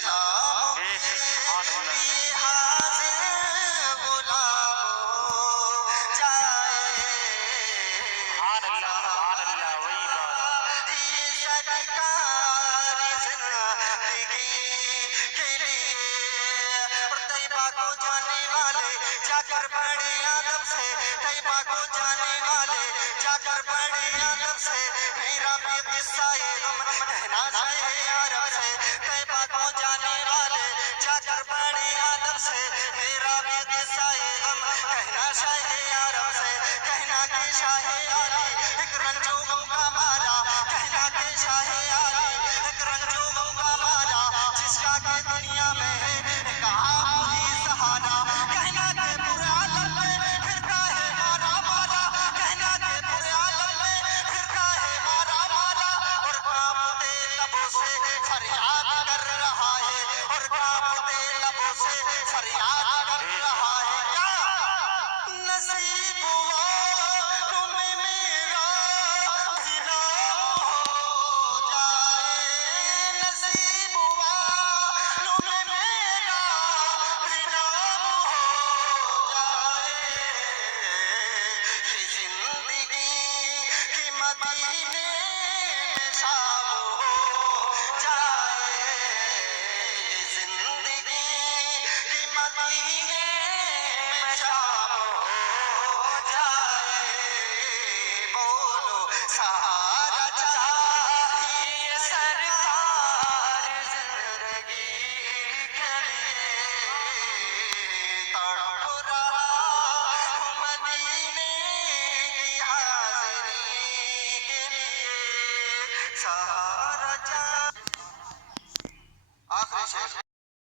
سلام لیے حاضر غلام ہو جائے یہ سرکار زندگی کے لیے اور طیبہ کو جانے والے جا کر پڑھے ادب سے طیبہ کو جانے والے جا کر پڑھے ادب سے میرا بھی قصہ غم کہنا چاہے عرب سے طیبہ کو جانے والے جا کر پڑھے ادب سے میرا بھی قصہ غم کہنا چاہے عرب سے کہنا کہ شاہ علی ایک رنج و غم کا مارا کہنا کہ شاہ علی ایک رنج و غم کا مارا جس کا کہ دنیا میں ہے ایک آپ ہی سہارا کہنا کہ پورے عالم میں پھرتا ہے مارا مارا کہنا کہ پورے عالم میں پھرتا ہے مارا مارا اور کانپتے لبوں سے فریاد کر رہا ہے اور کانپتے لبوں سے فریاد کر رہا ہے کیا نصیب والوں میں میرا بھی نام ہو جائے نصیب والوں میں میرا بھی نام ہو جائے یہ زندگی کی مدینے میں شام ہو جائے یہ زندگی کی مدینے میں شام ہو جائے بولو سہارا چاہیے سرکار زندگی کے لیے تڑپ رہا ہوں مدینے کی حاضری کے لیے سہارا چاہیے آخری شعر